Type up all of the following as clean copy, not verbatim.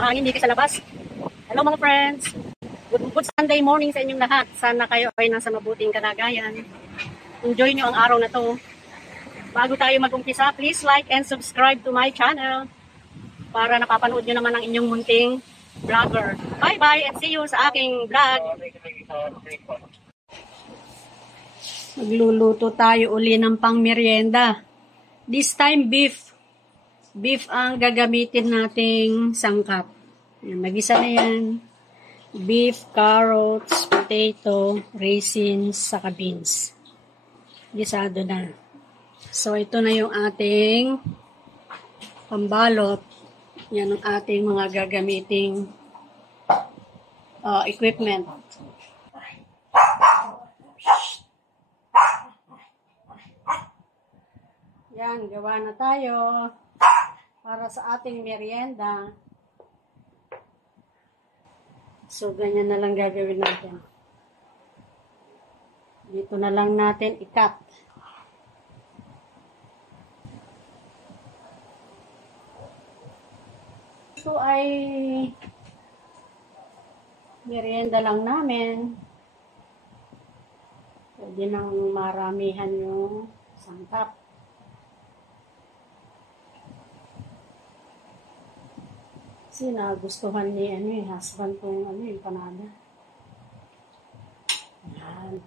mahangin dito sa labas. Hello mga friends! Good Sunday morning sa inyong lahat. Sana kayo ay nasa mabuting kalagayan. Enjoy nyo ang araw na to. Bago tayo mag-umpisa, please like and subscribe to my channel para napapanood nyo naman ang inyong munting vlogger. Bye-bye and see you sa aking vlog. Magluluto tayo uli ng pang-merienda. This time beef. Beef ang gagamitin nating sangkap. Yan, nagisa na yan. Beef, carrots, potato, raisins, saka beans. Gisado na. So, ito na yung ating pambalot. Yan ang ating mga gagamiting equipment. Yan, gawa na tayo para sa ating merienda. So, ganyan na lang gagawin natin. Dito na lang natin i-cut. Ito ay merienda lang namin. Pwede nang maramihan yung sangkap. Kasi nagustuhan ni husband kong yung panada. Yan.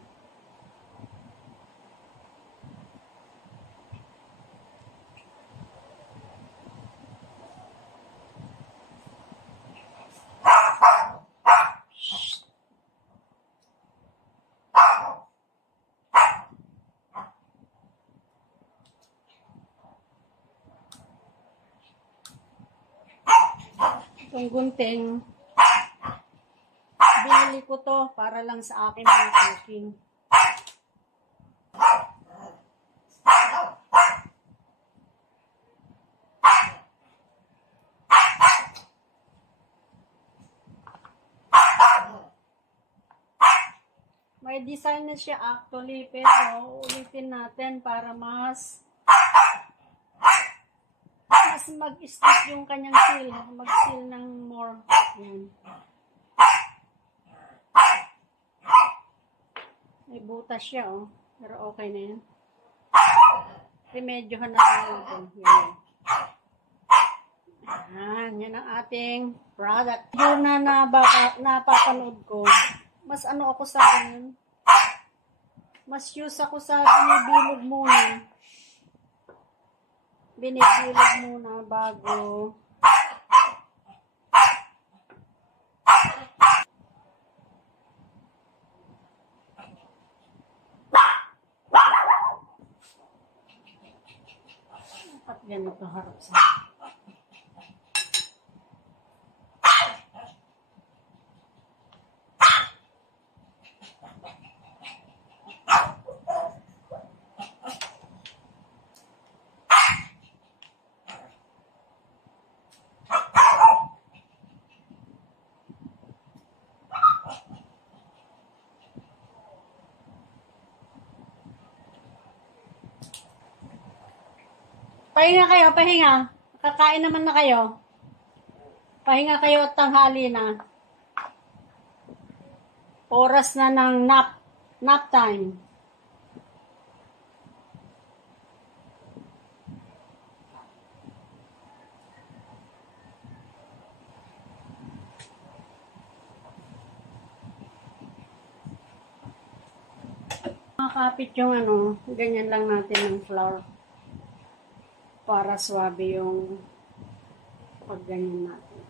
Itong gunting, binili ko to para lang sa akin mga cooking. May design na siya actually, pero ulitin natin para mas mag-stick yung kanyang seal. Mag-seal ng more. Yan. May butas siya, oh. Pero okay na yan. Remedyohan na natin. Yan. Yan ang ating product. Yung napapanood ko, mas ako sa ganun. Mas use ako sa binibilog muna. Binibilog muna bago at ganito harap sa pahinga kayo, pahinga. Kakain naman na kayo. Pahinga kayo at tanghali na. Oras na ng nap time. Makakapit yung ganyan lang natin ng flour. Para swabe yung pagganyan natin.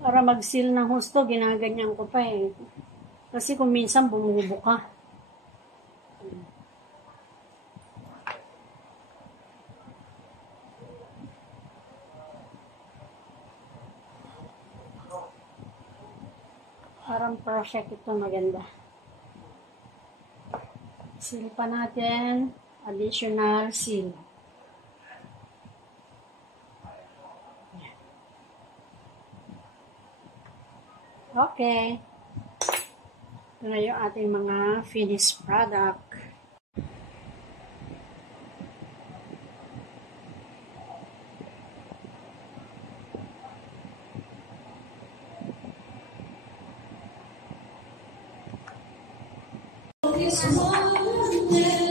Para mag-seal ng husto, ginaganyan ko pa eh. Kasi kung minsan bumubuka. crochet ito maganda. Seal pa natin. Additional seal. Okay. Ito na yung ating mga finished product.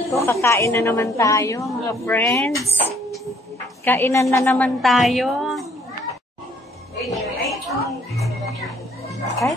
So, kakain na naman tayo, mga friends. Kainan na naman tayo. Okay?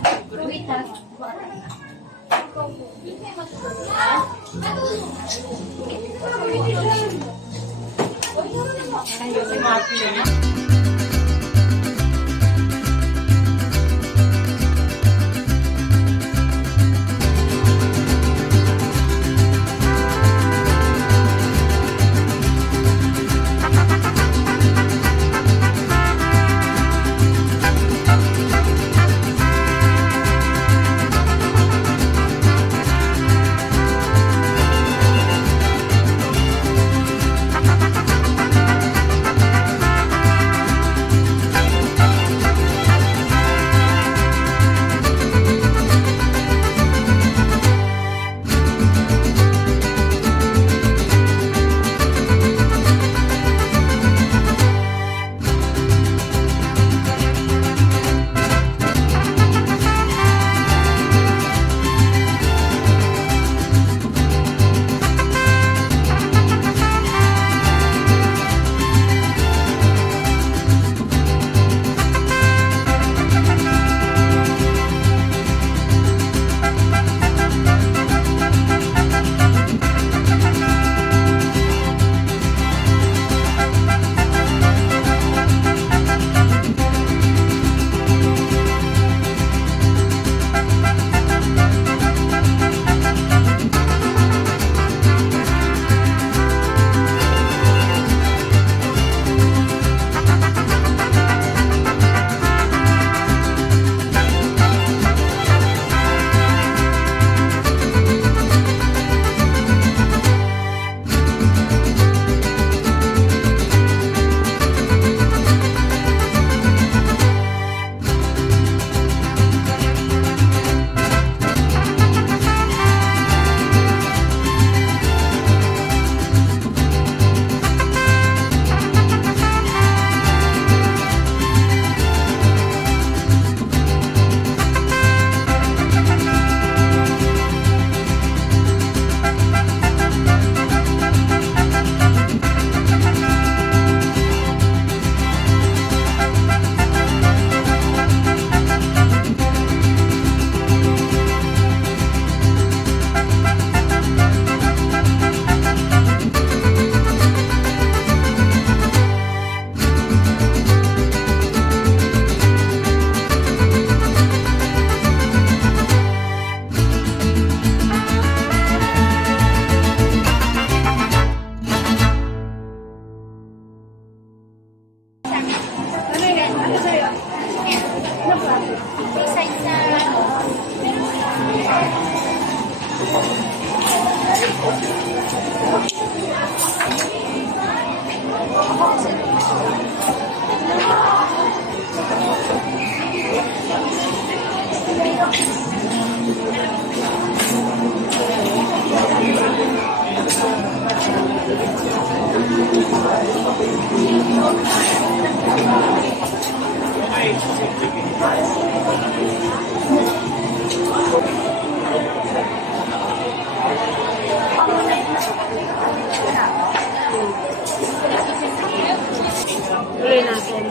Tuloy natin.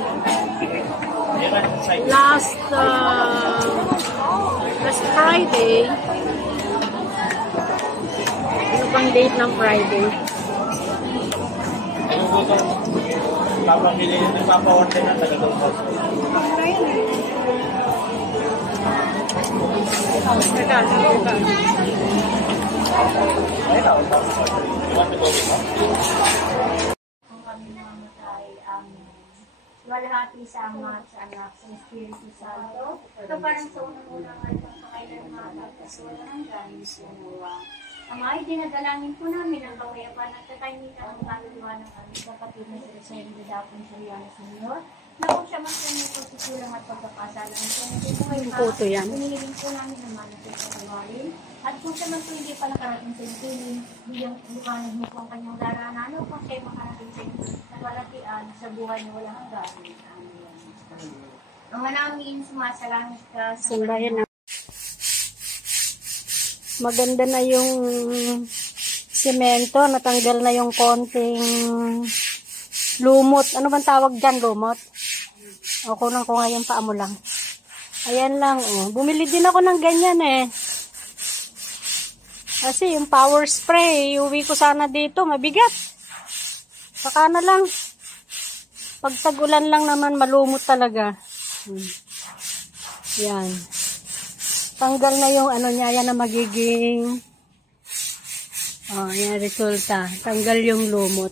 Last Friday, ano bang date ng Friday? Papamili yung nagpapa-order na taga-doon. Teka. Kung kami mamatay ang walhati sa Ama at sa Anak sa Espiritu Santo. Ito parang sa unang-unang ay ng mga kasi wala nang galing sa Ama, ay dinadalangin po namin ang kawayapan at katahimikan ng kaluluwa ng aming kapatid na si Rosendo Dapon Soriano Sr. Na kung siya magsanay po sa kulang at pagkakasala ng kanyang buhay Yung photo yan. hinihiling po namin ang manatid sa kawarin. At kung siya man po hindi pa nakarating sa ipiling, bigyan bukanan mo po ang kanyang daraanan o kung siya makarating sa ipiling na kalatian sa buhay na walang hanggan. Amen. Ama namin, sumasalangit ka sa Simbahin na. Maganda na yung semento, natanggal na yung konting lumot. Ano bang tawag dyan, lumot? O, kunan ko nga yung paa mo lang. Ayan lang, oh. Bumili din ako ng ganyan, eh. Kasi yung power spray, iuwi ko sana dito, mabigat. Saka na lang. Pag tag-ulan lang naman, malumot talaga. Yan. Tanggal na yung ano niya, yan na magiging yan resulta. Tanggal yung lumot.